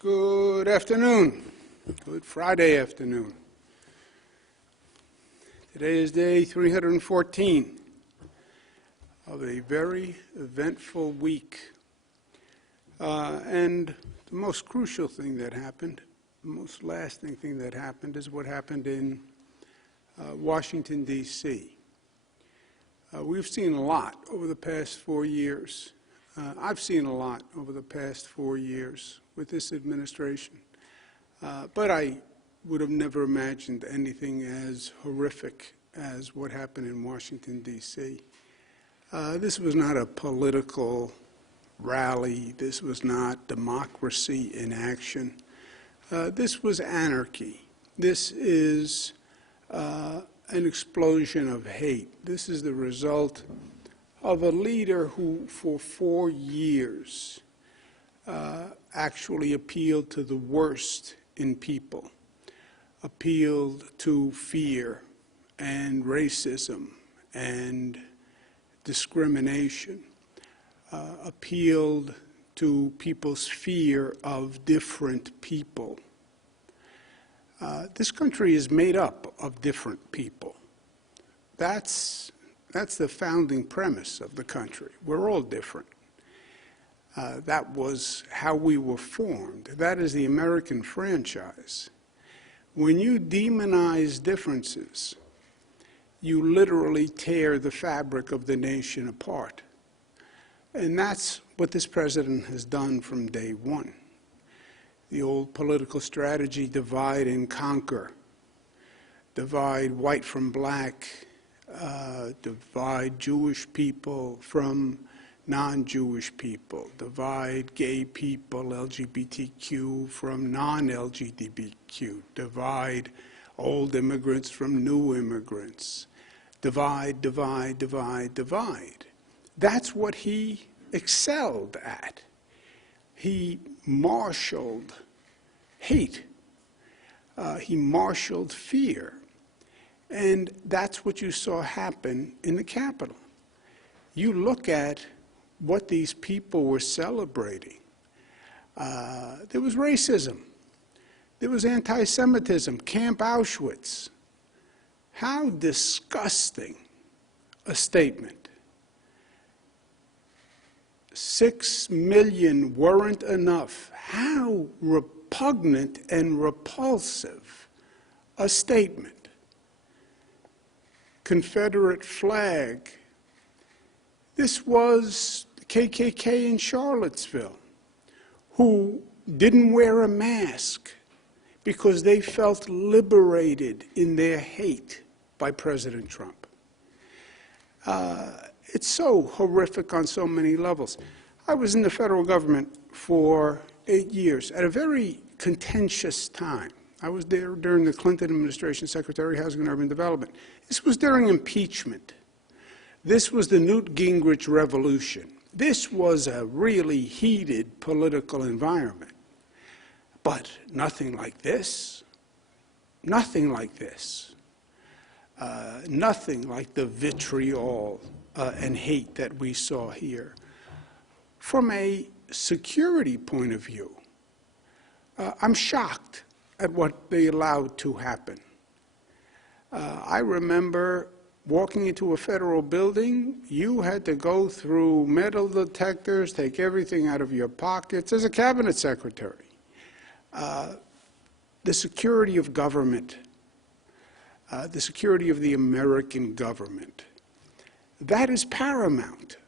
Good afternoon. Good Friday afternoon. Today is day 314 of a very eventful week. And the most crucial thing that happened, the most lasting thing that happened, is what happened in Washington, D.C. We've seen a lot over the past 4 years. I've seen a lot over the past 4 years with this administration. But I would have never imagined anything as horrific as what happened in Washington, D.C. This was not a political rally. This was not democracy in action. This was anarchy. This is an explosion of hate. This is the result of a leader who, for 4 years, actually appealed to the worst in people, appealed to fear and racism and discrimination, appealed to people's fear of different people. This country is made up of different people. That's the founding premise of the country. We're all different. That was how we were formed. That is the American franchise. When you demonize differences, you literally tear the fabric of the nation apart. And that's what this president has done from day one. The old political strategy, divide and conquer, divide white from black, divide Jewish people from non-Jewish people, divide gay people, LGBTQ, from non-LGBTQ, divide old immigrants from new immigrants, divide, divide, divide, divide. That's what he excelled at. He marshaled hate. He marshaled fear. And that's what you saw happen in the Capitol. You look at what these people were celebrating. There was racism. There was anti-Semitism, Camp Auschwitz. How disgusting a statement. 6 million weren't enough. How repugnant and repulsive a statement. Confederate flag. This was the KKK in Charlottesville, who didn't wear a mask because they felt liberated in their hate by President Trump. It's so horrific on so many levels. I was in the federal government for 8 years at a very contentious time. I was there during the Clinton administration, Secretary of Housing and Urban Development. This was during impeachment. This was the Newt Gingrich revolution. This was a really heated political environment. But nothing like this. Nothing like this. Nothing like the vitriol and hate that we saw here. From a security point of view, I'm shocked at what they allowed to happen. I remember walking into a federal building, you had to go through metal detectors, take everything out of your pockets as a cabinet secretary. The security of government, the security of the American government, that is paramount.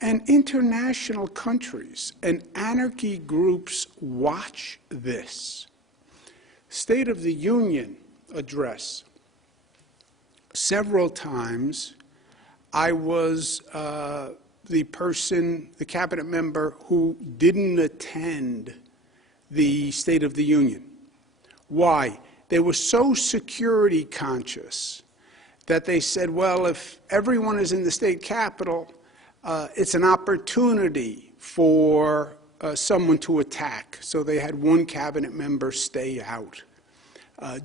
And international countries and anarchy groups watch this. State of the Union address. Several times, I was the cabinet member who didn't attend the State of the Union. Why? They were so security conscious that they said, well, if everyone is in the state capitol, it's an opportunity for someone to attack. So they had one cabinet member stay out,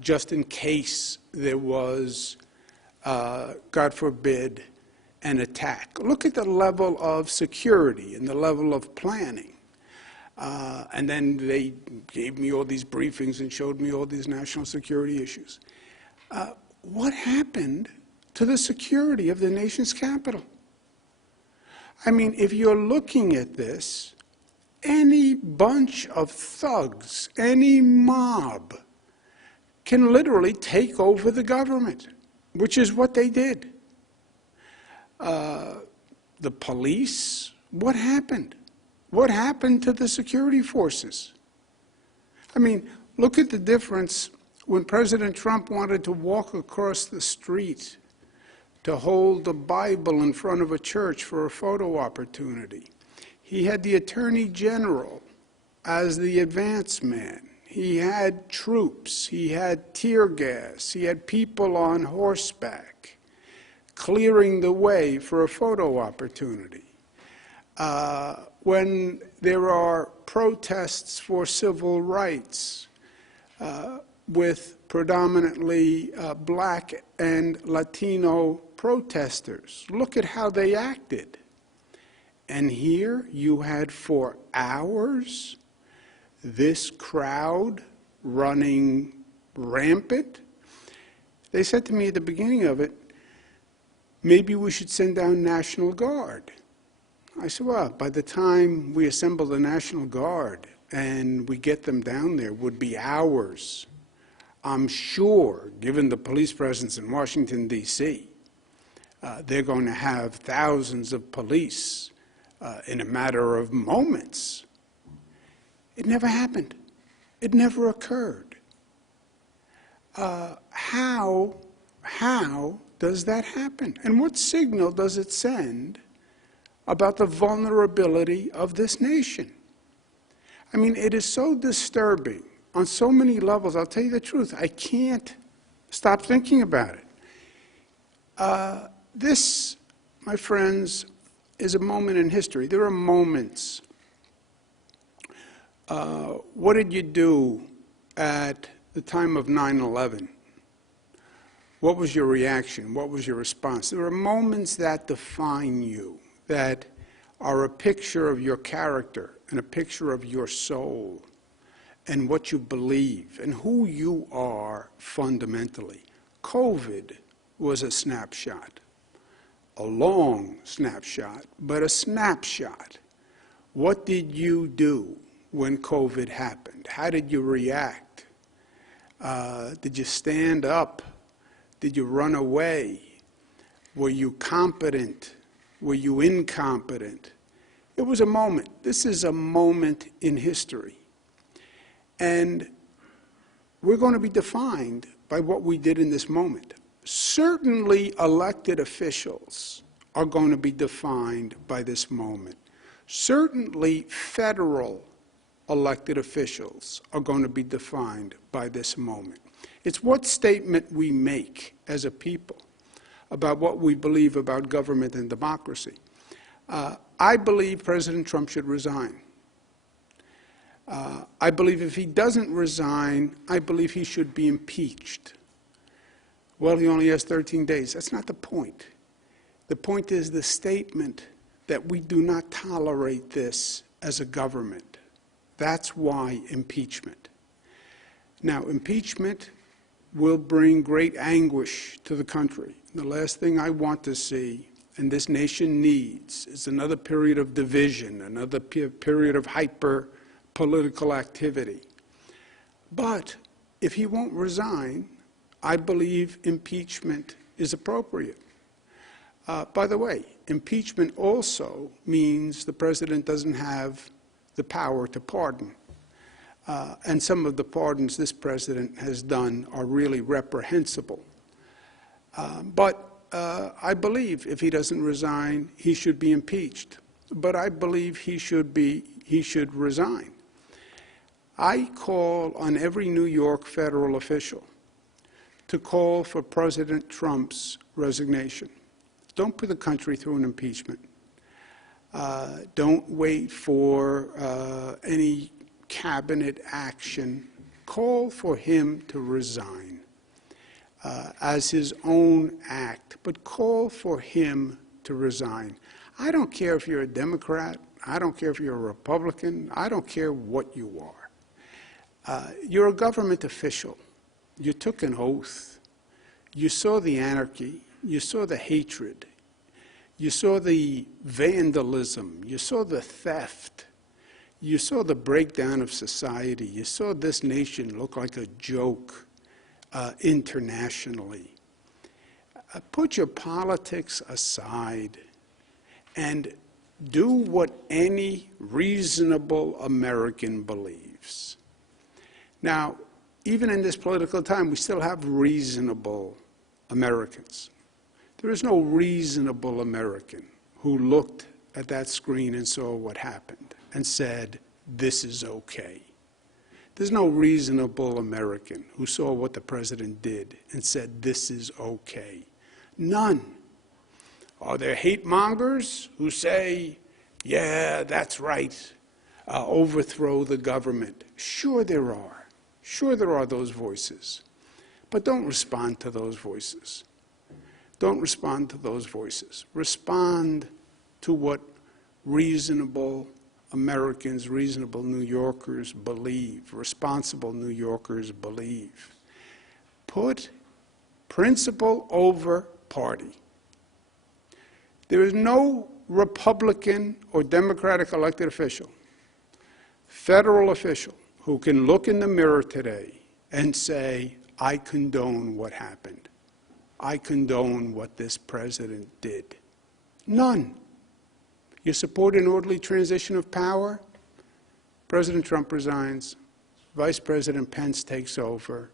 just in case there was, God forbid, an attack. Look at the level of security and the level of planning. And then they gave me all these briefings and showed me all these national security issues. What happened to the security of the nation's capital? I mean, if you're looking at this, any bunch of thugs, any mob, can literally take over the government, which is what they did. The police, what happened? What happened to the security forces? I mean, look at the difference when President Trump wanted to walk across the street to hold the Bible in front of a church for a photo opportunity. He had the Attorney General as the advance man. He had troops. He had tear gas. He had people on horseback clearing the way for a photo opportunity. When there are protests for civil rights with predominantly black and Latino protesters, look at how they acted. And here you had for hours this crowd running rampant. They said to me at the beginning of it, maybe we should send down National Guard. I said, well, by the time we assemble the National Guard and we get them down there would be hours. I'm sure, given the police presence in Washington, D.C., they're going to have thousands of police in a matter of moments. It never happened. It never occurred. How does that happen? And what signal does it send about the vulnerability of this nation? I mean, it is so disturbing on so many levels. I'll tell you the truth. I can't stop thinking about it. This, my friends, is a moment in history. There are moments. What did you do at the time of 9/11? What was your reaction? What was your response? There are moments that define you, that are a picture of your character and a picture of your soul and what you believe and who you are fundamentally. COVID was a snapshot, a long snapshot, but a snapshot. What did you do when COVID happened? How did you react? Did you stand up? Did you run away? Were you competent? Were you incompetent? It was a moment. This is a moment in history. And we're going to be defined by what we did in this moment. Certainly elected officials are going to be defined by this moment. Certainly federal elected officials are going to be defined by this moment. It's what statement we make as a people about what we believe about government and democracy. I believe President Trump should resign. I believe if he doesn't resign, I believe he should be impeached. Well, he only has 13 days. That's not the point. The point is the statement that we do not tolerate this as a government. That's why impeachment. Now, impeachment will bring great anguish to the country. The last thing I want to see, and this nation needs, is another period of division, another period of hyper-political activity. But if he won't resign, I believe impeachment is appropriate. By the way, impeachment also means the president doesn't have the power to pardon. And some of the pardons this president has done are really reprehensible. But I believe if he doesn't resign, he should be impeached. But I believe he should resign. I call on every New York federal official to call for President Trump's resignation. Don't put the country through an impeachment. Don't wait for any cabinet action. Call for him to resign as his own act, but call for him to resign. I don't care if you're a Democrat I don't care if you're a Republican. I don't care what you are. You're a government official. You took an oath. You saw the anarchy. You saw the hatred. You saw the vandalism. You saw the theft. You saw the breakdown of society. You saw this nation look like a joke internationally. Put your politics aside and do what any reasonable American believes. Now, even in this political time, we still have reasonable Americans. There is no reasonable American who looked at that screen and saw what happened and said, this is okay. There's no reasonable American who saw what the president did and said, this is okay. None. Are there hate mongers who say, yeah, that's right, overthrow the government? Sure there are. Sure there are those voices. But don't respond to those voices. Don't respond to those voices. Respond to what reasonable Americans, reasonable New Yorkers believe, responsible New Yorkers believe. Put principle over party. There is no Republican or Democratic elected official, federal official, who can look in the mirror today and say, I condone what happened. I condone what this president did. None. You support an orderly transition of power? President Trump resigns. Vice President Pence takes over.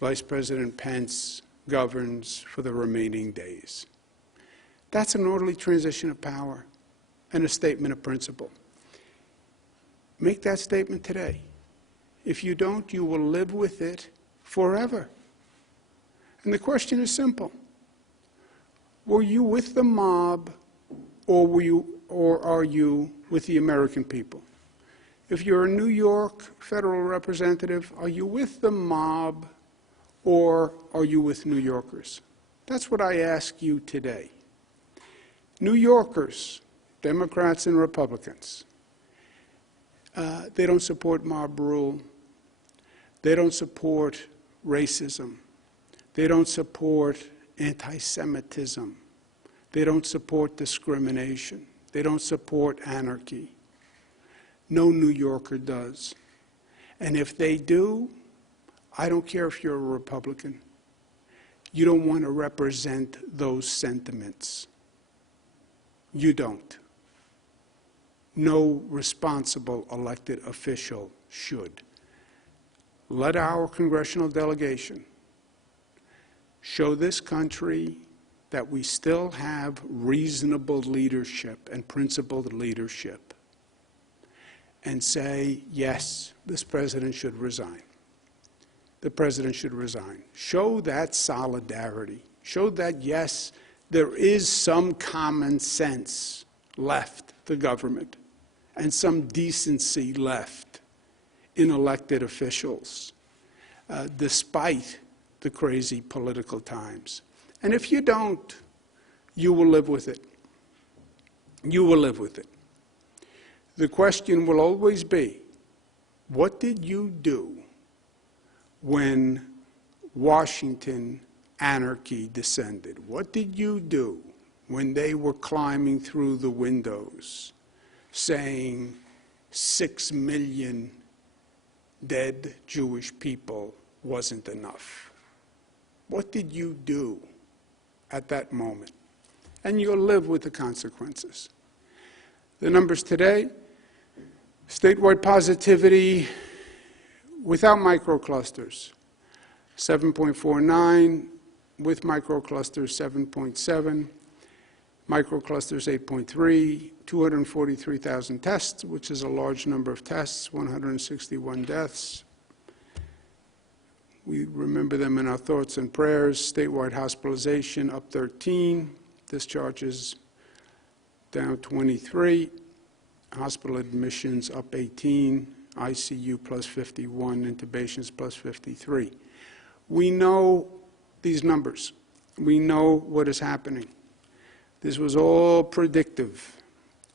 Vice President Pence governs for the remaining days. That's an orderly transition of power and a statement of principle. Make that statement today. If you don't, you will live with it forever. And the question is simple. Were you with the mob, or are you with the American people? If you're a New York federal representative, are you with the mob, or are you with New Yorkers? That's what I ask you today. New Yorkers, Democrats and Republicans, they don't support mob rule. They don't support racism. They don't support anti-Semitism. They don't support discrimination. They don't support anarchy. No New Yorker does. And if they do, I don't care if you're a Republican. You don't want to represent those sentiments. You don't. No responsible elected official should. Let our congressional delegation show this country that we still have reasonable leadership and principled leadership, and say, yes, this president should resign. The president should resign. Show that solidarity. Show that, yes, there is some common sense left to government and some decency left in elected officials, despite the crazy political times. And if you don't, you will live with it. You will live with it. The question will always be, what did you do when Washington anarchy descended? What did you do when they were climbing through the windows saying 6 million dead Jewish people wasn't enough? What did you do at that moment? And you'll live with the consequences. The numbers today, statewide positivity without microclusters, 7.49, with microclusters, 7.7, microclusters, 8.3, 243,000 tests, which is a large number of tests, 161 deaths. We remember them in our thoughts and prayers. Statewide hospitalization up 13, discharges down 23, hospital admissions up 18, ICU plus 51, intubations plus 53. We know these numbers. We know what is happening. This was all predictive.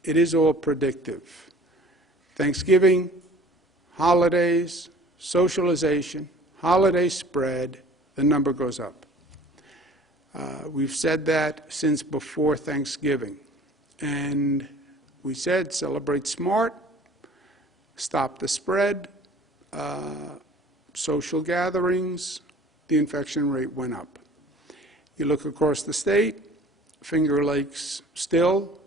It is all predictive. Thanksgiving, holidays, socialization, holiday spread, the number goes up. We've said that since before Thanksgiving. And we said celebrate smart, stop the spread, social gatherings, the infection rate went up. You look across the state, Finger Lakes still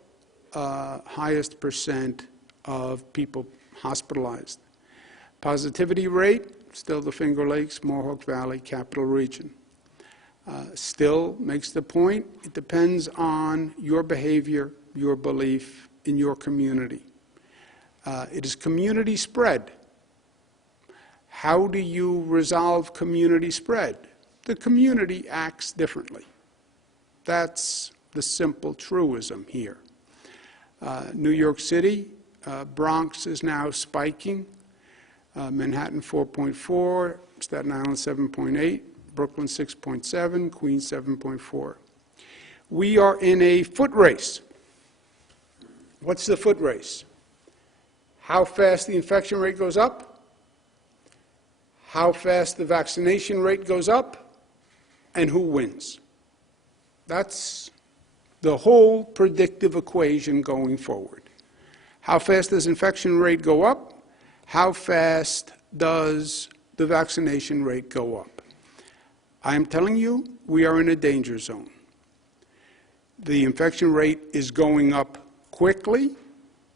highest percent of people hospitalized. Positivity rate, still the Finger Lakes, Mohawk Valley, Capital Region. Still makes the point, it depends on your behavior, your belief in your community. It is community spread. How do you resolve community spread? The community acts differently. That's the simple truism here. New York City, Bronx is now spiking. Manhattan 4.4, Staten Island 7.8, Brooklyn 6.7, Queens 7.4. We are in a foot race. What's the foot race? How fast the infection rate goes up, how fast the vaccination rate goes up, and who wins. That's the whole predictive equation going forward. How fast does infection rate go up? How fast does the vaccination rate go up? I am telling you, we are in a danger zone. The infection rate is going up quickly.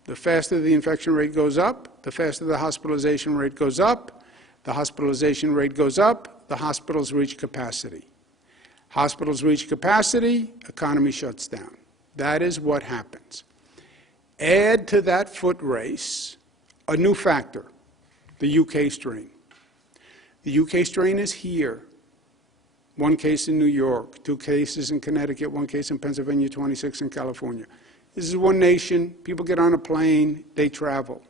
The faster the infection rate goes up, the faster the hospitalization rate goes up. The hospitalization rate goes up, the hospitals reach capacity. Hospitals reach capacity, economy shuts down. That is what happens. Add to that foot race a new factor, the UK strain. The UK strain is here. 1 case in New York, 2 cases in Connecticut, 1 case in Pennsylvania, 26 in California. This is one nation. People get on a plane, they travel.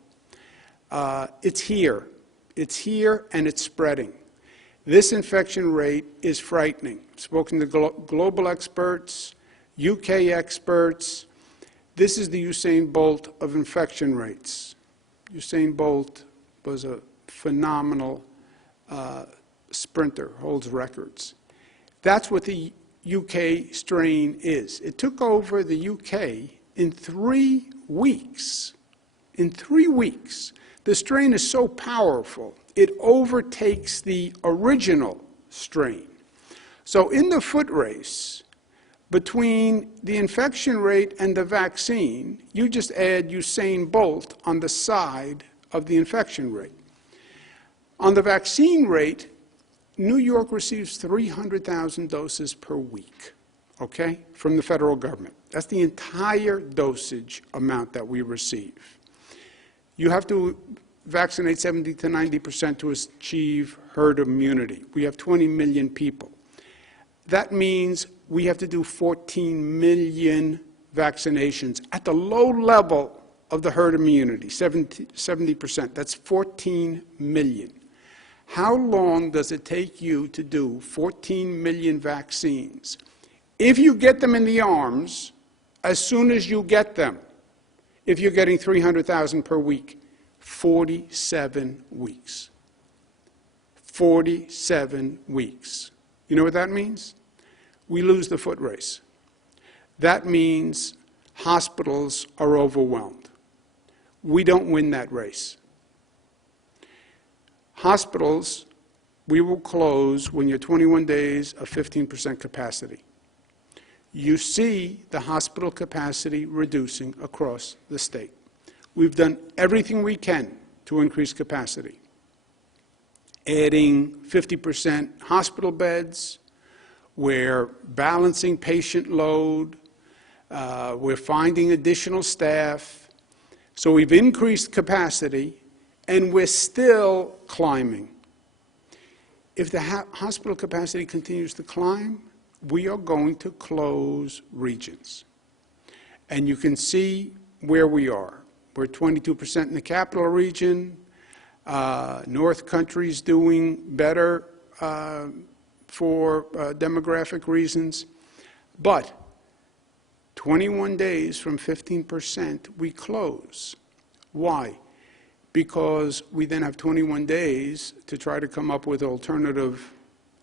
It's here. It's here and it's spreading. This infection rate is frightening. I've spoken to global experts, UK experts. This is the Usain Bolt of infection rates. Usain Bolt was a phenomenal sprinter, holds records. That's what the UK strain is. It took over the UK in 3 weeks. In 3 weeks. The strain is so powerful, it overtakes the original strain. So in the foot race, between the infection rate and the vaccine, you just add Usain Bolt on the side of the infection rate. On the vaccine rate, New York receives 300,000 doses per week, okay, from the federal government. That's the entire dosage amount that we receive. You have to vaccinate 70 to 90% to achieve herd immunity. We have 20 million people. That means we have to do 14 million vaccinations at the low level of the herd immunity, 70%. That's 14 million. How long does it take you to do 14 million vaccines? If you get them in the arms, as soon as you get them, if you're getting 300,000 per week, 47 weeks. 47 weeks. You know what that means? We lose the foot race. That means hospitals are overwhelmed. We don't win that race. Hospitals, we will close when you're 21 days of 15% capacity. You see the hospital capacity reducing across the state. We've done everything we can to increase capacity. Adding 50% hospital beds, we're balancing patient load, we're finding additional staff. So we've increased capacity, and we're still climbing. If the hospital capacity continues to climb, we are going to close regions. And you can see where we are. We're 22% in the capital region. North Country's doing better for demographic reasons. But 21 days from 15%, we close. Why? Because we then have 21 days to try to come up with alternative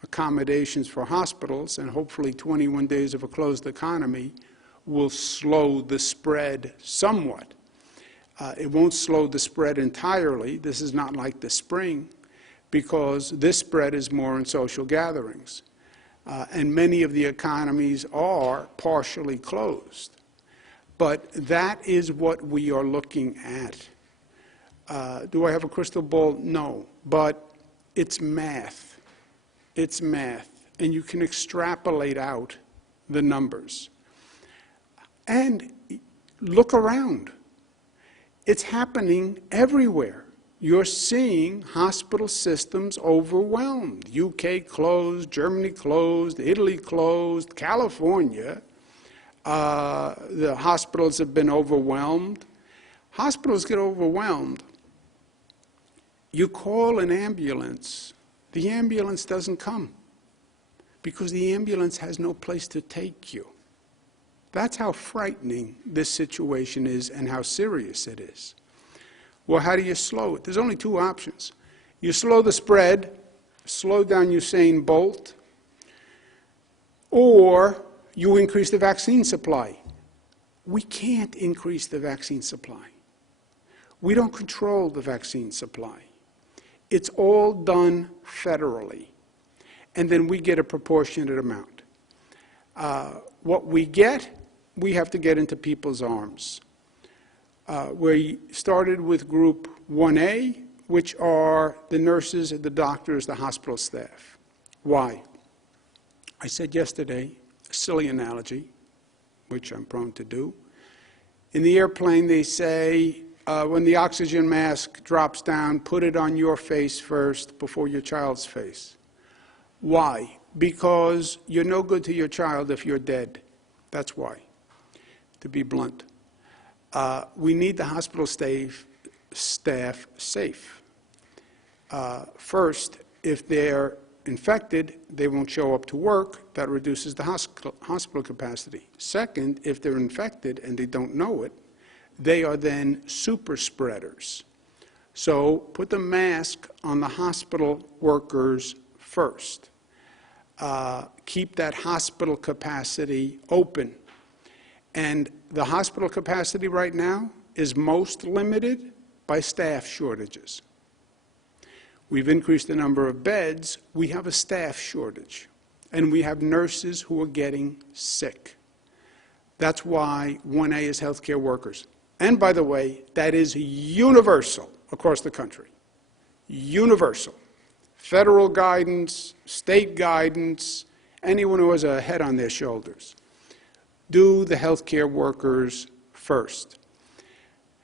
accommodations for hospitals, and hopefully 21 days of a closed economy will slow the spread somewhat. It won't slow the spread entirely. This is not like the spring, because this spread is more in social gatherings. And many of the economies are partially closed. But that is what we are looking at. Do I have a crystal ball? No. But it's math. It's math. And you can extrapolate out the numbers. And look around. It's happening everywhere. You're seeing hospital systems overwhelmed. UK closed, Germany closed, Italy closed, California. The hospitals have been overwhelmed. Hospitals get overwhelmed. You call an ambulance. The ambulance doesn't come because the ambulance has no place to take you. That's how frightening this situation is and how serious it is. Well, how do you slow it? There's only two options. You slow the spread, slow down Usain Bolt, or you increase the vaccine supply. We can't increase the vaccine supply. We don't control the vaccine supply. It's all done federally, and then we get a proportionate amount. What we get, we have to get into people's arms. We started with Group 1A, which are the nurses, the doctors, the hospital staff. Why? I said yesterday, a silly analogy, which I'm prone to do. In the airplane, they say, when the oxygen mask drops down, put it on your face first before your child's face. Why? Because you're no good to your child if you're dead. That's why, to be blunt. We need the hospital staff safe. First, if they're infected, they won't show up to work. That reduces the hospital capacity. Second, if they're infected and they don't know it, they are then super spreaders. So put the mask on the hospital workers first. Keep that hospital capacity open. And the hospital capacity right now is most limited by staff shortages. We've increased the number of beds. We have a staff shortage. And we have nurses who are getting sick. That's why 1A is healthcare workers. And by the way, that is universal across the country. Universal. Federal guidance, state guidance, anyone who has a head on their shoulders. Do the healthcare workers first.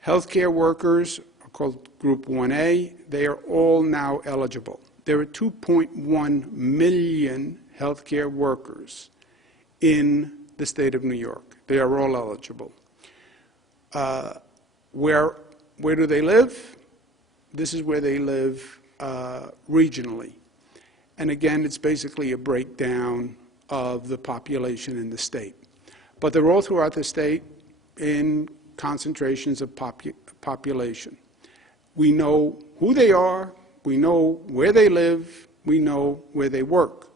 Healthcare workers are called Group 1A. They are all now eligible. There are 2.1 million healthcare workers in the state of New York. They are all eligible. Where do they live? This is where they live regionally. And again, it's basically a breakdown of the population in the state. But they're all throughout the state in concentrations of population. We know who they are, we know where they live, we know where they work.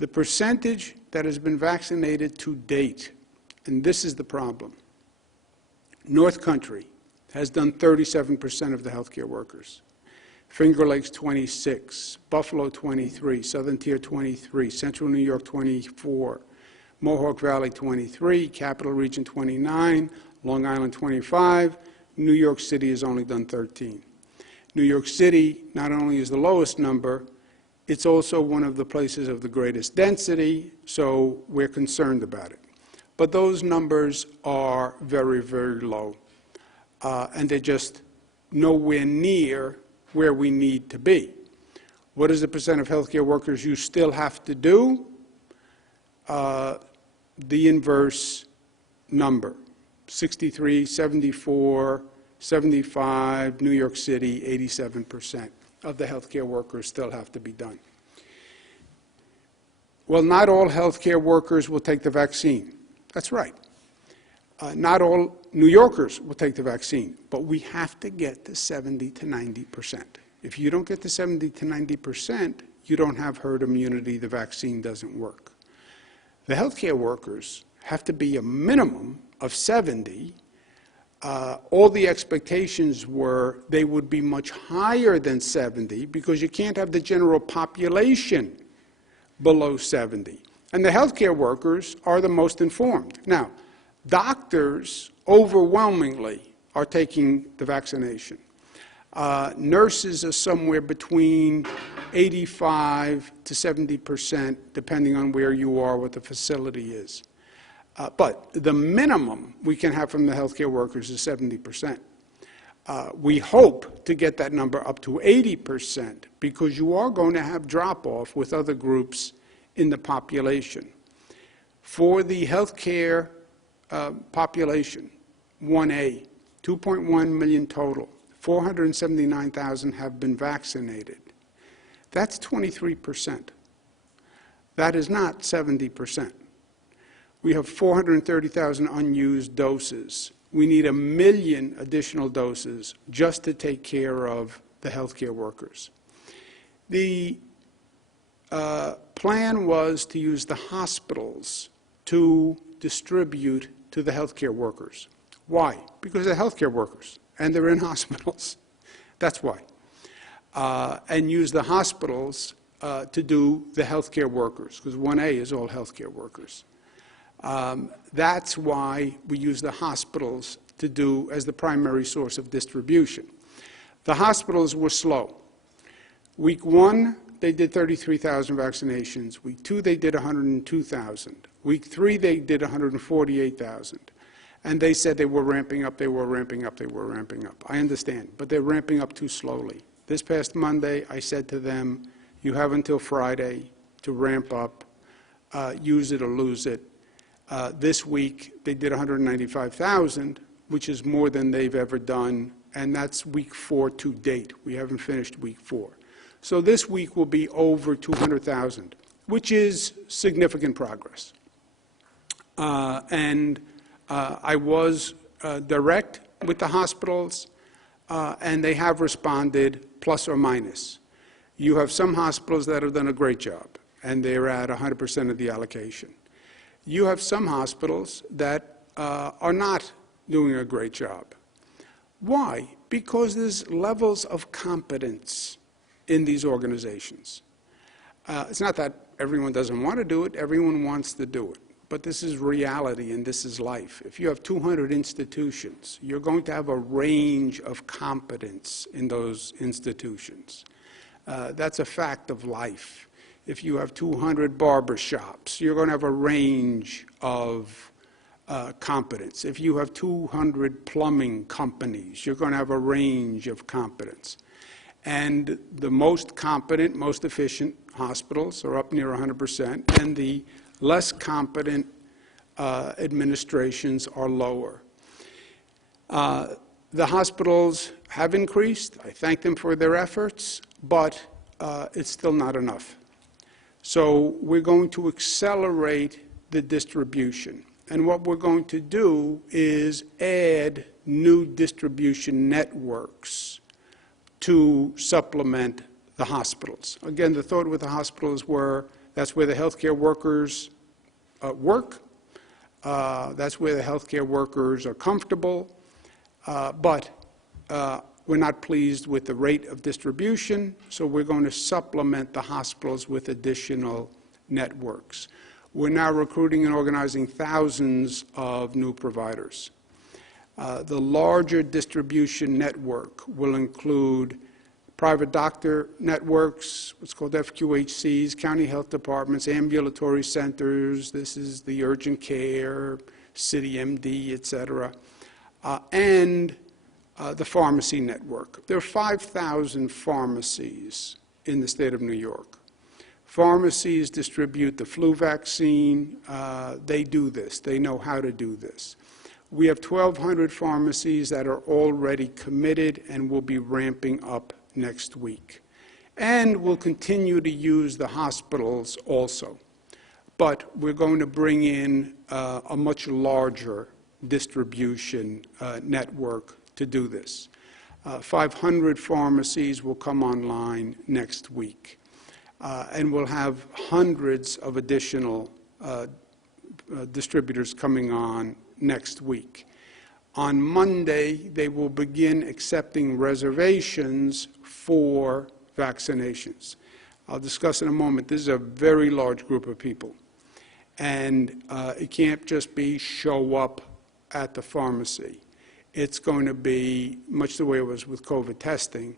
The percentage that has been vaccinated to date, and this is the problem, North Country has done 37% of the healthcare workers. Finger Lakes 26, Buffalo 23, Southern Tier 23, Central New York 24, Mohawk Valley 23, Capital Region 29, Long Island 25, New York City has only done 13. New York City not only is the lowest number, it's also one of the places of the greatest density, so we're concerned about it. But those numbers are very, very low, and they're just nowhere near where we need to be. What is the percent of healthcare workers you still have to do? The inverse number, 63, 74, 75, New York City, 87% of the healthcare workers still have to be done. Well, not all healthcare workers will take the vaccine. That's right. Not all New Yorkers will take the vaccine, but we have to get to 70 to 90%. If you don't get to 70 to 90%, you don't have herd immunity, the vaccine doesn't work. The healthcare workers have to be a minimum of 70. All the expectations were they would be much higher than 70 because you can't have the general population below 70. And the healthcare workers are the most informed. Now, doctors overwhelmingly are taking the vaccination. Nurses are somewhere between 85 to 70%, depending on where you are, what the facility is. But the minimum we can have from the healthcare workers is 70%. We hope to get that number up to 80% because you are going to have drop-off with other groups in the population. For the healthcare population, 1A, 2.1 million total, 479,000 have been vaccinated. That's 23%. That is not 70%. We have 430,000 unused doses. We need 1 million additional doses just to take care of the healthcare workers. The plan was to use the hospitals to distribute to the healthcare workers. Why? Because they're healthcare workers, and they're in hospitals. That's why. And use the hospitals to do the healthcare workers, because 1A is all healthcare workers. That's why we use the hospitals to do as the primary source of distribution. The hospitals were slow. Week 1, they did 33,000 vaccinations. Week 2, they did 102,000. Week 3, they did 148,000. And they said they were ramping up, they were ramping up, they were ramping up. I understand, but they're ramping up too slowly. This past Monday, I said to them, you have until Friday to ramp up, use it or lose it. This week, they did 195,000, which is more than they've ever done, and that's week 4 to date. We haven't finished week 4. So this week will be over 200,000, which is significant progress. I was direct with the hospitals, and they have responded plus or minus. You have some hospitals that have done a great job, and they're at 100% of the allocation. You have some hospitals that are not doing a great job. Why? Because there's levels of competence in these organizations. It's not that everyone doesn't want to do it, everyone wants to do it. But this is reality and this is life. If you have 200 institutions, you're going to have a range of competence in those institutions. That's a fact of life. If you have 200 barber shops, you're going to have a range of competence. If you have 200 plumbing companies, you're going to have a range of competence. And the most competent, most efficient hospitals are up near 100%, and the less competent administrations are lower. The hospitals have increased. I thank them for their efforts, but it's still not enough. So we're going to accelerate the distribution. And what we're going to do is add new distribution networks to supplement the hospitals. Again, the thought with the hospitals were that's where the healthcare workers work. That's where the healthcare workers are comfortable. But we're not pleased with the rate of distribution, so we're going to supplement the hospitals with additional networks. We're now recruiting and organizing thousands of new providers. The larger distribution network will include private doctor networks, what's called FQHCs, county health departments, ambulatory centers, this is the urgent care, city MD, et cetera, and the pharmacy network. There are 5,000 pharmacies in the state of New York. Pharmacies distribute the flu vaccine. They do this. They know how to do this. We have 1,200 pharmacies that are already committed and will be ramping up next week. And we'll continue to use the hospitals also. But we're going to bring in a much larger distribution network to do this. 500 pharmacies will come online next week, and we'll have hundreds of additional distributors coming on next week. On Monday, they will begin accepting reservations for vaccinations. I'll discuss in a moment. This is a very large group of people, and it can't just be show up at the pharmacy. It's going to be much the way it was with COVID testing.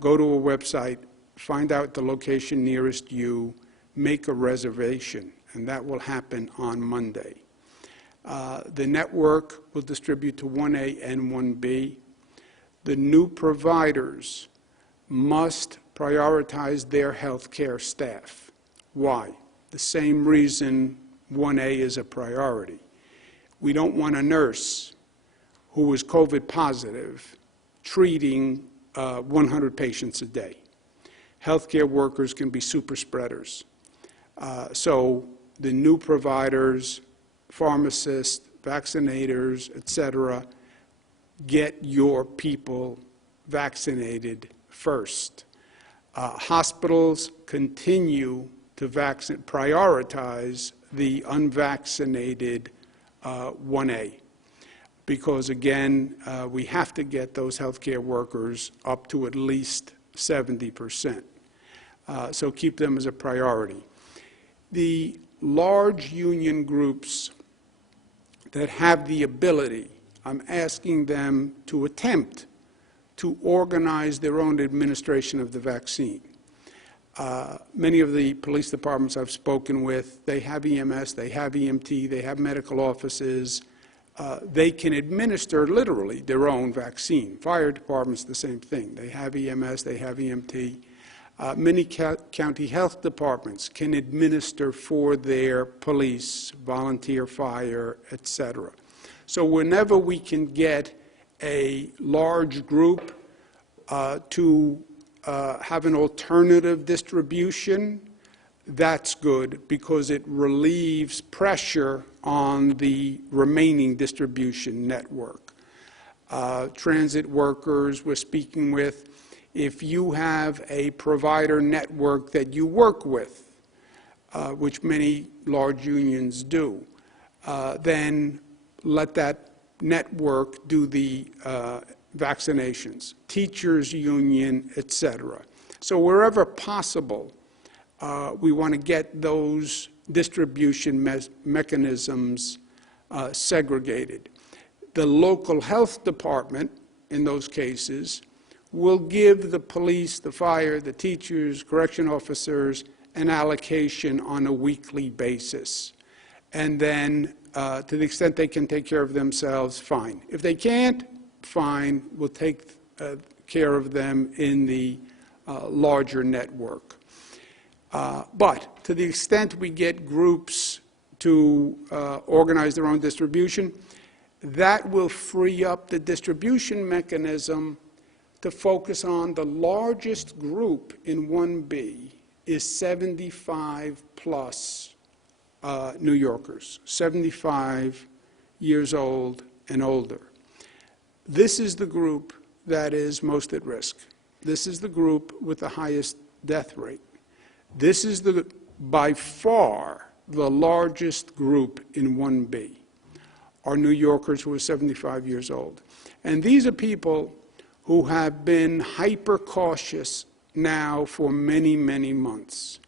Go to a website, find out the location nearest you, make a reservation, and that will happen on Monday. The network will distribute to 1A and 1B. The new providers must prioritize their health care staff. Why? The same reason 1A is a priority. We don't want a nurse who is COVID positive treating 100 patients a day. Healthcare workers can be super spreaders. So the new providers, pharmacists, vaccinators, etc., get your people vaccinated first. Hospitals continue to prioritize the unvaccinated 1A. Because, again, we have to get those healthcare workers up to at least 70%. So keep them as a priority. The large union groups that have the ability, I'm asking them to attempt to organize their own administration of the vaccine. Many of the police departments I've spoken with, they have EMS, they have EMT, they have medical offices. They can administer literally their own vaccine. Fire departments, the same thing. They have EMS, they have EMT. Many county health departments can administer for their police, volunteer fire, etc. So whenever we can get a large group to have an alternative distribution, that's good because it relieves pressure on the remaining distribution network. Transit workers we're speaking with, if you have a provider network that you work with, which many large unions do, then let that network do the vaccinations, teachers union, etc. So wherever possible, we want to get those distribution mechanisms segregated. The local health department, in those cases, will give the police, the fire, the teachers, correction officers an allocation on a weekly basis. And then, to the extent they can take care of themselves, fine. If they can't, fine, we'll take care of them in the larger network. But to the extent we get groups to organize their own distribution, that will free up the distribution mechanism to focus on the largest group in 1B is 75 plus New Yorkers, 75 years old and older. This is the group that is most at risk. This is the group with the highest death rate. This is by far the largest group in 1B, are New Yorkers who are 75 years old. And these are people who have been hyper-cautious now for many, many months.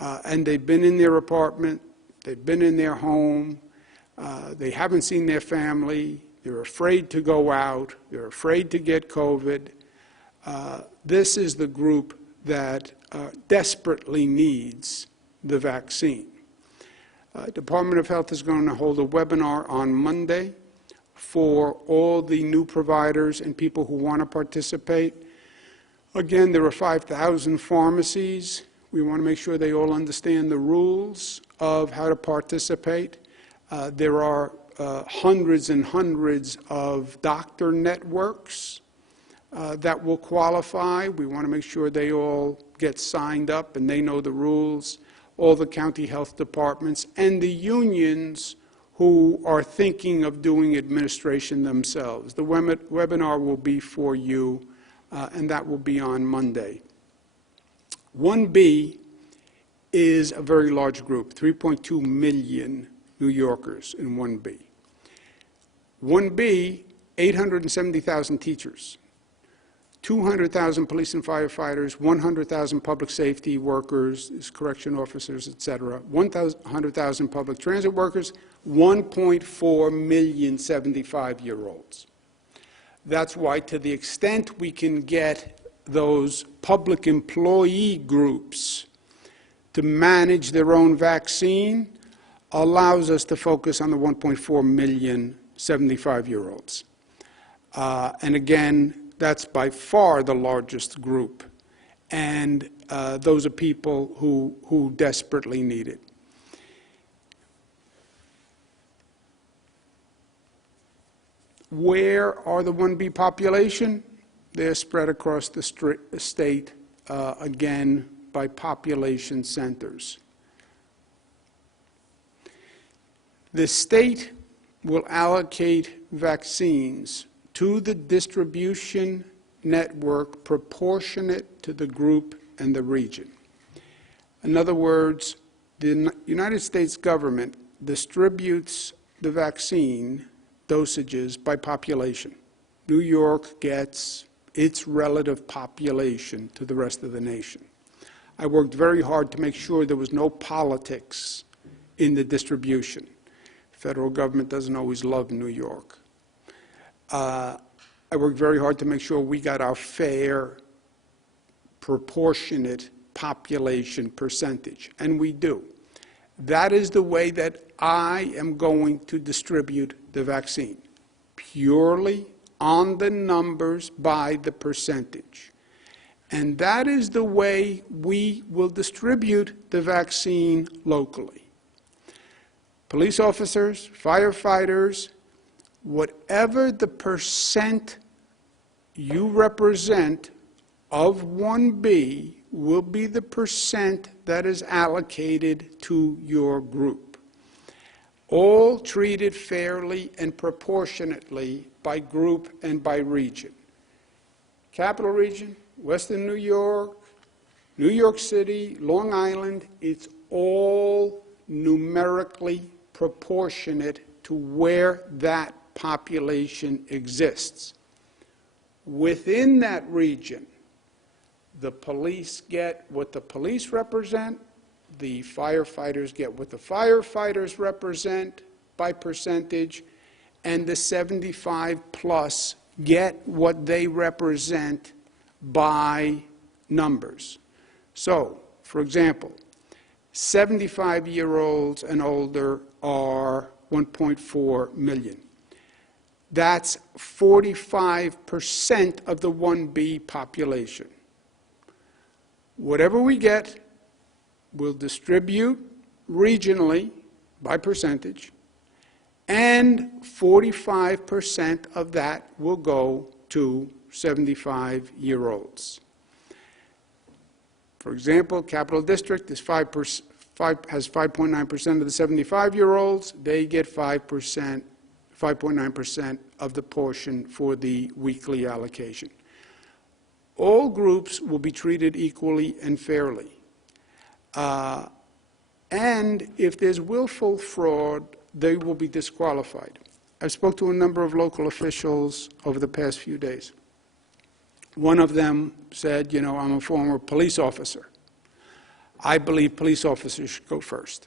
And they've been in their apartment, they've been in their home, they haven't seen their family, they're afraid to go out, they're afraid to get COVID. This is the group that desperately needs the vaccine. Department of Health is going to hold a webinar on Monday for all the new providers and people who want to participate. Again, there are 5,000 pharmacies. We want to make sure they all understand the rules of how to participate. There are hundreds and hundreds of doctor networks that will qualify. We want to make sure they all get signed up and they know the rules. All the county health departments and the unions who are thinking of doing administration themselves. The webinar will be for you, and that will be on Monday. 1B is a very large group, 3.2 million New Yorkers in 1B. 1B, 870,000 teachers, 200,000 police and firefighters, 100,000 public safety workers, correction officers, etc., 100,000 public transit workers, 1.4 million 75-year-olds. That's why, to the extent we can get those public employee groups to manage their own vaccine, allows us to focus on the 1.4 million 75-year-olds. And again, that's by far the largest group. And those are people who desperately need it. Where are the 1B population? They're spread across the state, again, by population centers. The state will allocate vaccines to the distribution network proportionate to the group and the region. In other words, the United States government distributes the vaccine dosages by population. New York gets its relative population to the rest of the nation. I worked very hard to make sure there was no politics in the distribution. Federal government doesn't always love New York. I worked very hard to make sure we got our fair, proportionate population percentage, and we do. That is the way that I am going to distribute the vaccine, purely on the numbers by the percentage. And that is the way we will distribute the vaccine locally. Police officers, firefighters, whatever the percent you represent of 1B will be the percent that is allocated to your group. All treated fairly and proportionately by group and by region. Capital Region, Western New York, New York City, Long Island, it's all numerically proportionate to where that population exists. Within that region, the police get what the police represent, the firefighters get what the firefighters represent by percentage, and the 75 plus get what they represent by numbers. So, for example, 75-year-olds and older are 1.4 million. That's 45% of the 1B population. Whatever we get, we'll distribute regionally by percentage, and 45% of that will go to 75-year-olds. For example, Capital District is has 5.9% of the 75-year-olds. They get 5.9% of the portion for the weekly allocation. All groups will be treated equally and fairly. And if there's willful fraud, they will be disqualified. I spoke to a number of local officials over the past few days. One of them said, you know, I'm a former police officer. I believe police officers should go first.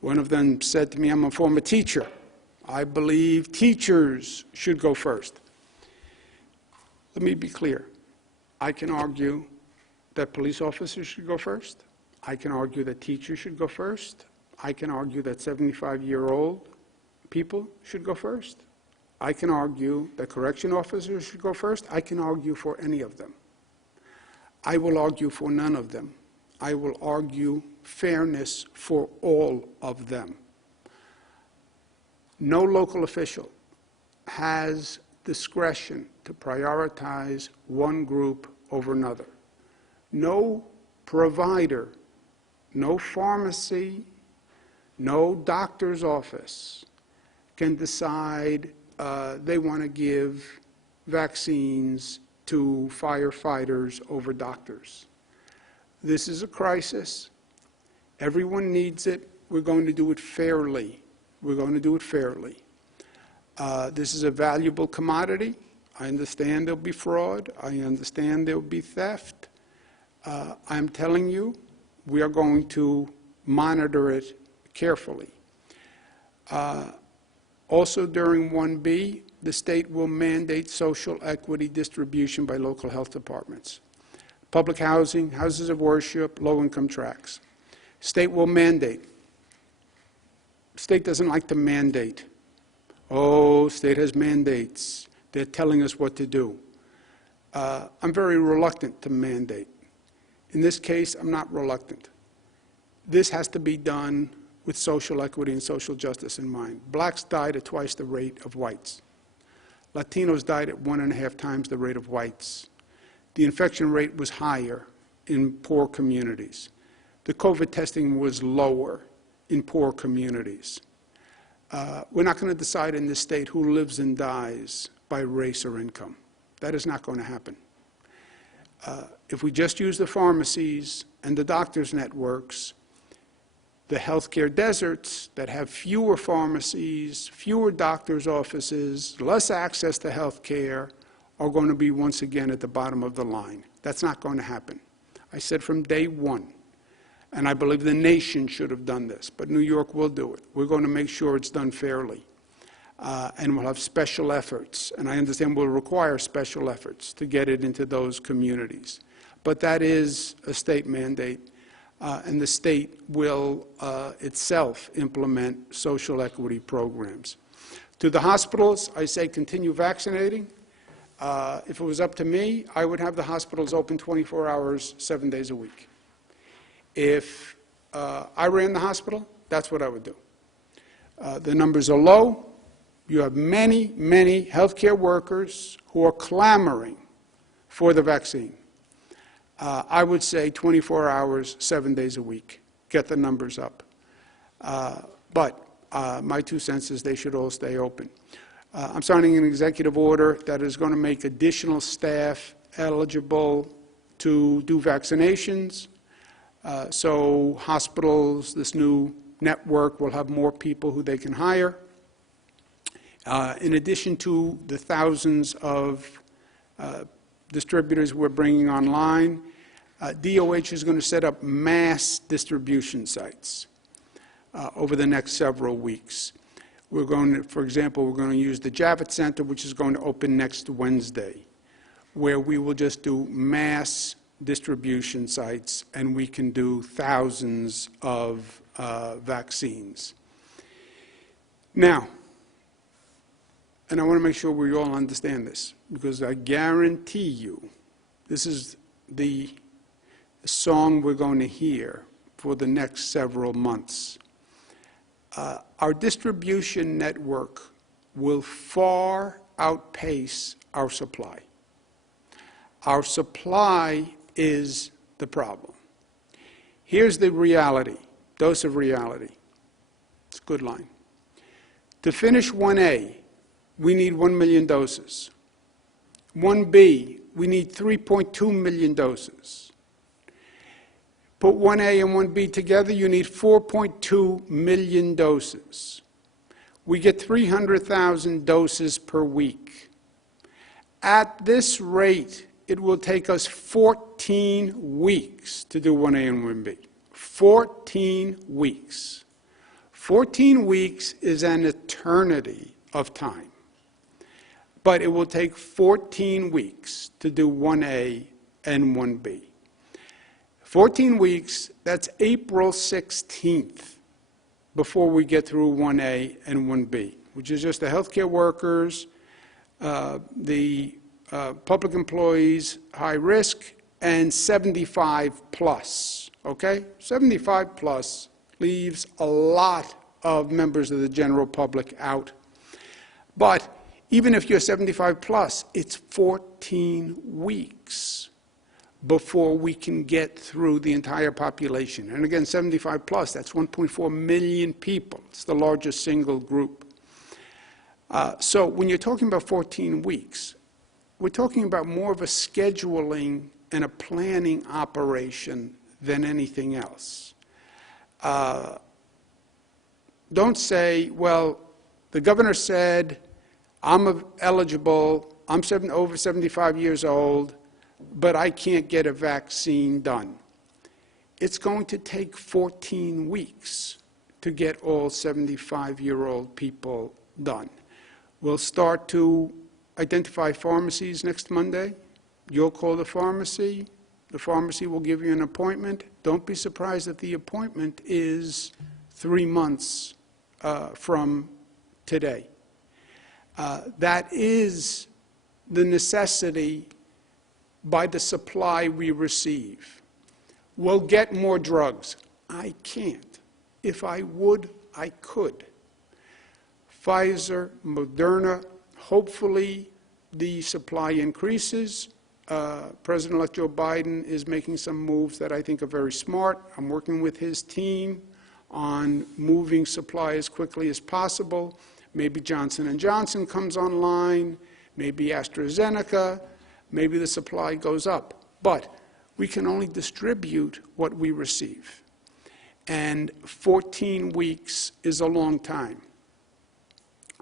One of them said to me, I'm a former teacher. I believe teachers should go first. Let me be clear. I can argue that police officers should go first. I can argue that teachers should go first. I can argue that 75-year-old people should go first. I can argue that correction officers should go first. I can argue for any of them. I will argue for none of them. I will argue fairness for all of them. No local official has discretion to prioritize one group over another. No provider, no pharmacy, no doctor's office can decide they want to give vaccines to firefighters over doctors. This is a crisis. Everyone needs it. We're going to do it fairly. We're going to do it fairly. This is a valuable commodity. I understand there'll be fraud. I understand there'll be theft. I'm telling you, we are going to monitor it carefully. Also during 1B, the state will mandate social equity distribution by local health departments. Public housing, houses of worship, low-income tracts. State will mandate. State doesn't like to mandate. Oh, state has mandates. They're telling us what to do. I'm very reluctant to mandate. In this case, I'm not reluctant. This has to be done with social equity and social justice in mind. Blacks died at twice the rate of whites. Latinos died at 1.5 times the rate of whites. The infection rate was higher in poor communities. The COVID testing was lower in poor communities. We're not going to decide in this state who lives and dies by race or income. That is not going to happen. If we just use the pharmacies and the doctors' networks, the healthcare deserts that have fewer pharmacies, fewer doctors' offices, less access to health care, are going to be once again at the bottom of the line. That's not going to happen. I said from day one, and I believe the nation should have done this, but New York will do it. We're going to make sure it's done fairly. And we'll have special efforts, and I understand we'll require special efforts to get it into those communities. But that is a state mandate, and the state will itself implement social equity programs. To the hospitals, I say continue vaccinating. If it was up to me, I would have the hospitals open 24 hours, 7 days a week. If I ran the hospital, that's what I would do. The numbers are low. You have many, many healthcare workers who are clamoring for the vaccine. I would say 24 hours, 7 days a week. Get the numbers up. But my 2 cents is they should all stay open. I'm signing an executive order that is going to make additional staff eligible to do vaccinations. So hospitals, this new network, will have more people who they can hire. In addition to the thousands of distributors we're bringing online, DOH is going to set up mass distribution sites over the next several weeks. We're going to, for example, we're going to use the Javits Center, which is going to open next Wednesday, where we will just do mass distribution sites, and we can do thousands of vaccines. Now, and I want to make sure we all understand this, because I guarantee you this is the song we're going to hear for the next several months. Our distribution network will far outpace our supply. Our supply is the problem. Here's the reality, dose of reality. It's a good line. To finish 1A, we need 1 million doses. 1B, we need 3.2 million doses. Put 1A and 1B together, you need 4.2 million doses. We get 300,000 doses per week. At this rate, it will take us 14 weeks to do 1A and 1B. 14 weeks. 14 weeks is an eternity of time. But it will take 14 weeks to do 1A and 1B. 14 weeks, that's April 16th before we get through 1A and 1B, which is just the healthcare workers, the public employees, high risk, and 75 plus, okay? 75 plus leaves a lot of members of the general public out. But even if you're 75 plus, it's 14 weeks before we can get through the entire population. And again, 75 plus, that's 1.4 million people. It's the largest single group. So when you're talking about 14 weeks, we're talking about more of a scheduling and a planning operation than anything else. Don't say, well, the governor said, I'm eligible, I'm over 75 years old, but I can't get a vaccine done. It's going to take 14 weeks to get all 75-year-old people done. We'll start to identify pharmacies next Monday. You'll call the pharmacy will give you an appointment. Don't be surprised that the appointment is 3 months from today. That is the necessity by the supply we receive. We'll get more drugs. I can't. If I would, I could. Pfizer, Moderna, hopefully the supply increases. President-elect Joe Biden is making some moves that I think are very smart. I'm working with his team on moving supply as quickly as possible. Maybe Johnson & Johnson comes online, maybe AstraZeneca, maybe the supply goes up. But we can only distribute what we receive. And 14 weeks is a long time.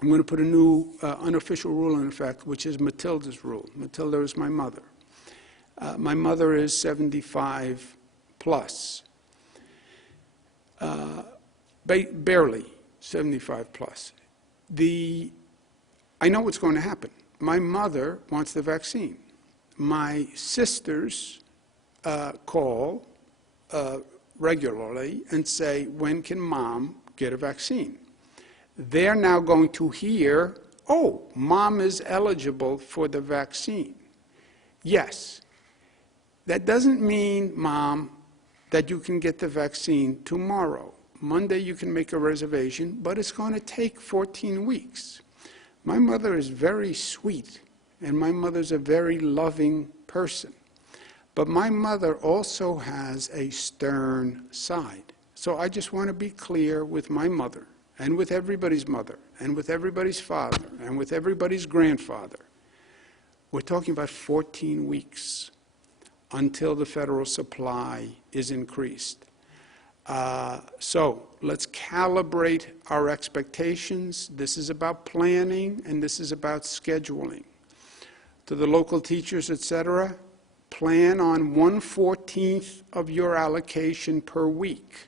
I'm going to put a new unofficial rule in effect, which is Matilda's rule. Matilda is my mother. My mother is 75 plus, barely 75 plus. I know what's going to happen. My mother wants the vaccine. My sisters call regularly and say, when can mom get a vaccine? They're now going to hear, oh, mom is eligible for the vaccine. Yes. That doesn't mean, mom, that you can get the vaccine tomorrow. Monday you can make a reservation, but it's going to take 14 weeks. My mother is very sweet, and my mother's a very loving person. But my mother also has a stern side. So I just want to be clear with my mother, and with everybody's mother, and with everybody's father, and with everybody's grandfather. We're talking about 14 weeks until the federal supply is increased. So let's calibrate our expectations. This is about planning, and this is about scheduling. To the local teachers, et cetera, plan on 1/14 of your allocation per week.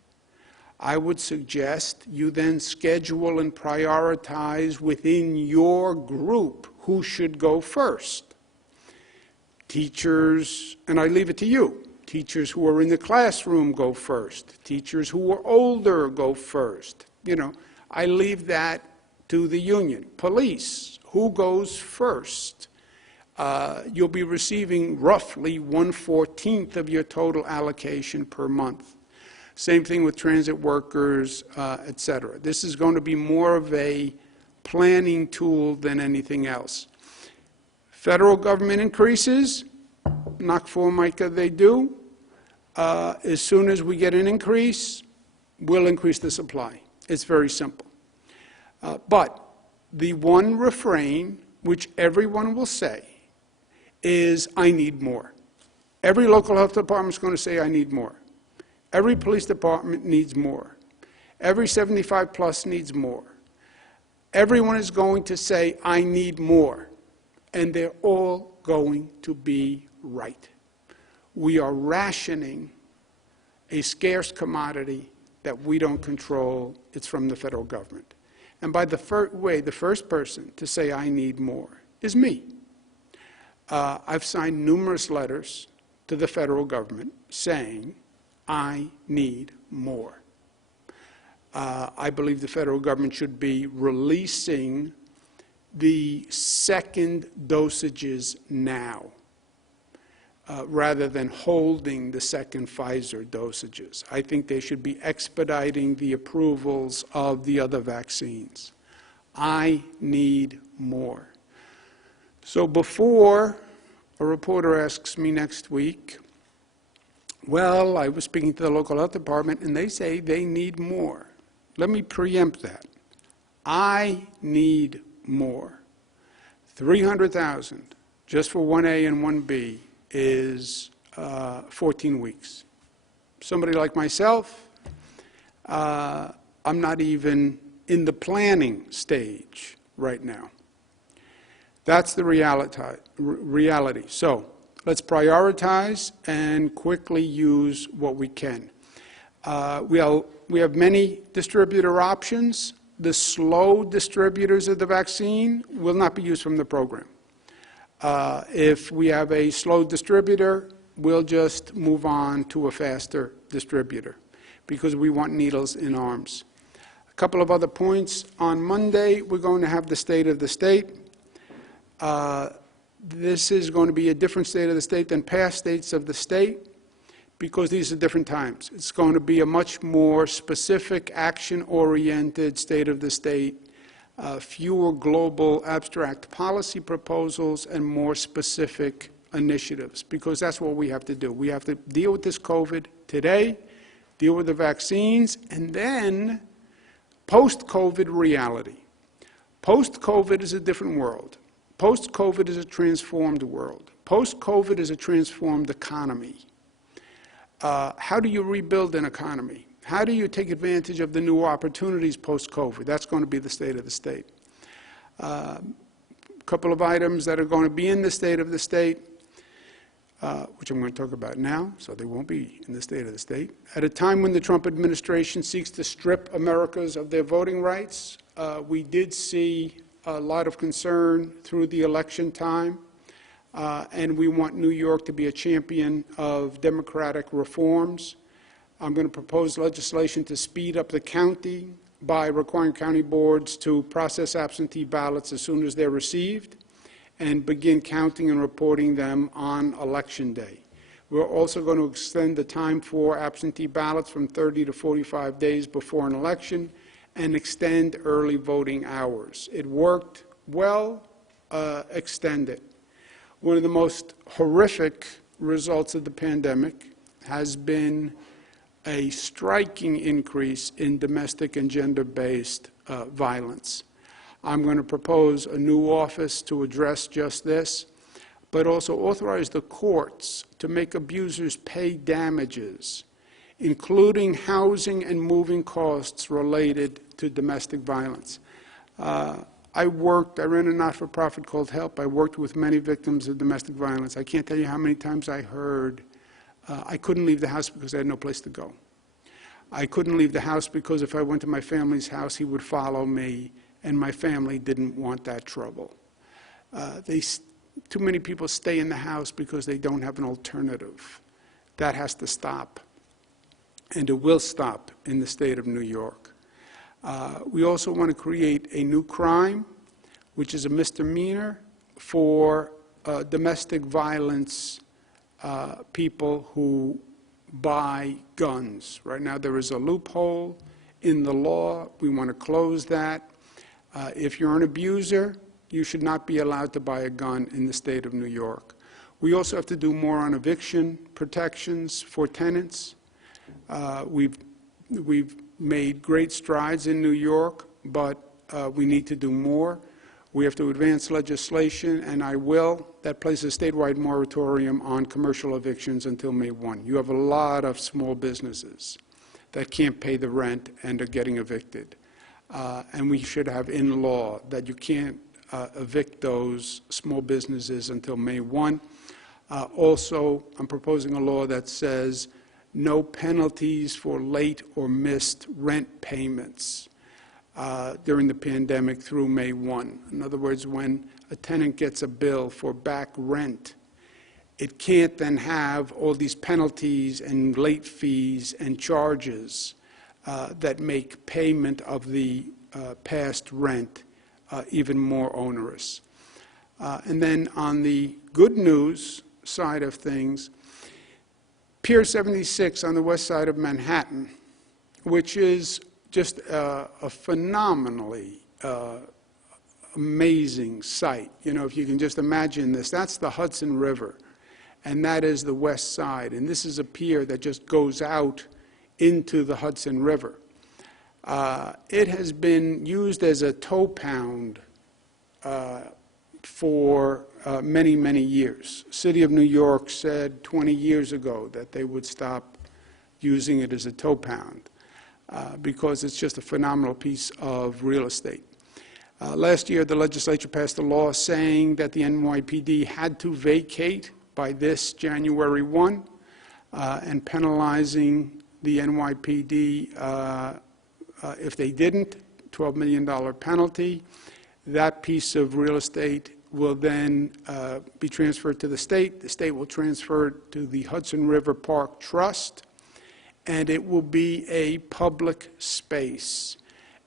I would suggest you then schedule and prioritize within your group who should go first. Teachers, and I leave it to you, teachers who are in the classroom go first. Teachers who are older go first. You know, I leave that to the union. Police, who goes first? You'll be receiving roughly 1/14 of your total allocation per month. Same thing with transit workers, et cetera. This is going to be more of a planning tool than anything else. Federal government increases, knock Formica, they do. As soon as we get an increase, we'll increase the supply. It's very simple. But the one refrain, which everyone will say, is, I need more. Every local health department is going to say, I need more. Every police department needs more. Every 75 plus needs more. Everyone is going to say, I need more. And they're all going to be right. We are rationing a scarce commodity that we don't control. It's from the federal government. And by the way, the first person to say, I need more, is me. I've signed numerous letters to the federal government saying, I need more. I believe the federal government should be releasing the second dosages now, rather than holding the second Pfizer dosages. I think they should be expediting the approvals of the other vaccines. I need more. So before a reporter asks me next week, Well, I was speaking to the local health department, and they say they need more. Let me preempt that. I need more. 300,000 just for 1A and 1B is 14 weeks. Somebody like myself, I'm not even in the planning stage right now. That's the reality. So let's prioritize and quickly use what we can. We have many distributor options. The slow distributors of the vaccine will not be used from the program. If we have a slow distributor, we'll just move on to a faster distributor because we want needles in arms. A couple of other points. On Monday, we're going to have the State of the State. This is going to be a different State of the State than past States of the State because these are different times. It's going to be a much more specific, action-oriented State of the State, fewer global abstract policy proposals, and more specific initiatives, because that's what we have to do. We have to deal with this COVID today, deal with the vaccines, and then post-COVID reality. Post-COVID is a different world. Post-COVID is a transformed world. Post-COVID is a transformed economy. How do you rebuild an economy? How do you take advantage of the new opportunities post-COVID? That's going to be the State of the State. A couple of items that are going to be in the State of the State, which I'm going to talk about now, so they won't be in the State of the State. At a time when the Trump administration seeks to strip Americans of their voting rights, we did see a lot of concern through the election time, and we want New York to be a champion of democratic reforms. I'm going to propose legislation to speed up the county by requiring county boards to process absentee ballots as soon as they're received and begin counting and reporting them on Election Day. We're also going to extend the time for absentee ballots from 30 to 45 days before an election and extend early voting hours. It worked well, extend it. One of the most horrific results of the pandemic has been a striking increase in domestic and gender-based violence. I'm going to propose a new office to address just this, but also authorize the courts to make abusers pay damages, including housing and moving costs related to domestic violence. I ran a not-for-profit called HELP. I worked with many victims of domestic violence. I can't tell you how many times I heard, I couldn't leave the house because I had no place to go. I couldn't leave the house because if I went to my family's house, he would follow me, and my family didn't want that trouble. Too many people stay in the house because they don't have an alternative. That has to stop, and it will stop in the state of New York. We also want to create a new crime, which is a misdemeanor for domestic violence people who buy guns. Right now there is a loophole in the law. We want to close that. If you're an abuser, you should not be allowed to buy a gun in the state of New York. We also have to do more on eviction protections for tenants. We've made great strides in New York, but we need to do more. We have to advance legislation, and I will, that places a statewide moratorium on commercial evictions until May 1. You have a lot of small businesses that can't pay the rent and are getting evicted. And we should have in law that you can't evict those small businesses until May 1. Also, I'm proposing a law that says no penalties for late or missed rent payments during the pandemic through May 1. In other words, when a tenant gets a bill for back rent, it can't then have all these penalties and late fees and charges that make payment of the past rent even more onerous. And then on the good news side of things, Pier 76 on the west side of Manhattan, which is just a phenomenally amazing sight. You know, if you can just imagine this, that's the Hudson River. and that is the west side. And this is a pier that just goes out into the Hudson River. It has been used as a tow pound for many, many years. City of New York said 20 years ago that they would stop using it as a tow pound because it's just a phenomenal piece of real estate. Last year, the legislature passed a law saying that the NYPD had to vacate by this January 1 and penalizing the NYPD if they didn't, $12 million penalty. That piece of real estate will then be transferred to the state. The state will transfer it to the Hudson River Park Trust, and it will be a public space.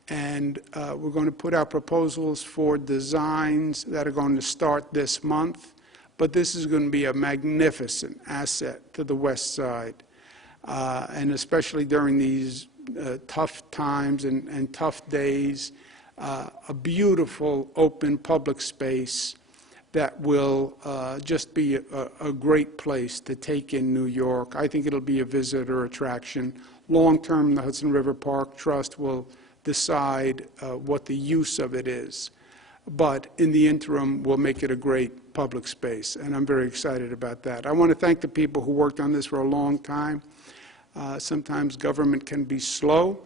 And we're going to put out proposals for designs that are going to start this month. But this is going to be a magnificent asset to the west side, and especially during these tough times and tough days, a beautiful open public space that will just be a great place to take in New York. I think it'll be a visitor attraction. Long term, the Hudson River Park Trust will decide what the use of it is. But in the interim, we'll make it a great public space, and I'm very excited about that. I want to thank the people who worked on this for a long time. Sometimes government can be slow,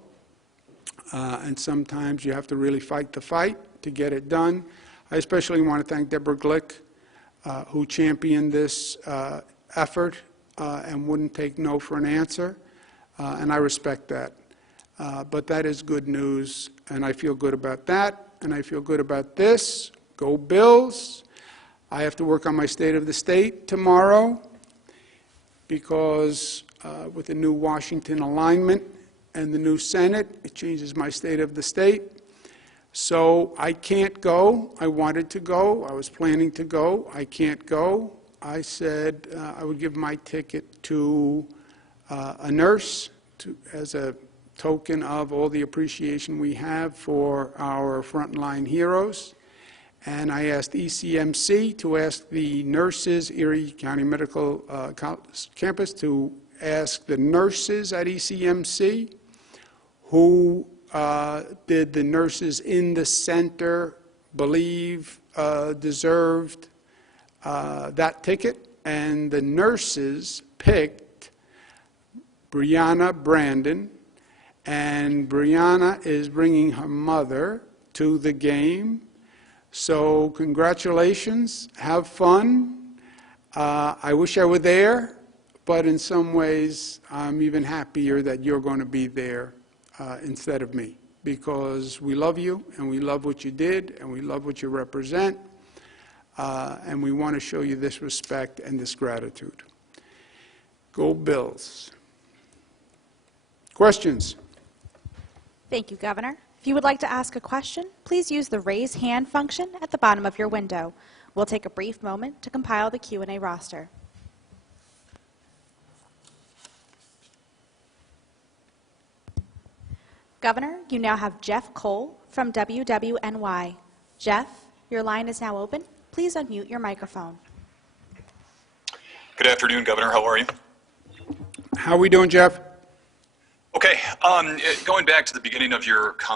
and sometimes you have to really fight the fight to get it done. I especially want to thank Deborah Glick, who championed this effort and wouldn't take no for an answer, and I respect that. But that is good news, and I feel good about that. And I feel good about this. Go Bills. I have to work on my State of the State tomorrow because with the new Washington alignment and the new Senate, it changes my State of the State. So I can't go. I wanted to go. I was planning to go. I can't go. I said I would give my ticket to a nurse as a token of all the appreciation we have for our frontline heroes. And I asked ECMC to ask the nurses, Erie County Medical Campus, to ask the nurses at ECMC who did the nurses in the center believe deserved that ticket. And the nurses picked Brianna Brandon, and Brianna is bringing her mother to the game. So congratulations, have fun. I wish I were there, but in some ways I'm even happier that you're going to be there instead of me, because we love you and we love what you did and we love what you represent, and we want to show you this respect and this gratitude. Go Bills. Questions? Thank you, Governor. If you would like to ask a question, please use the raise hand function at the bottom of your window. We'll take a brief moment to compile the Q&A roster. Governor, you now have Jeff Cole from WWNY. Jeff, your line is now open. Please unmute your microphone. Good afternoon, Governor. How are you? How are we doing, Jeff? Okay. Going back to the beginning of your comment,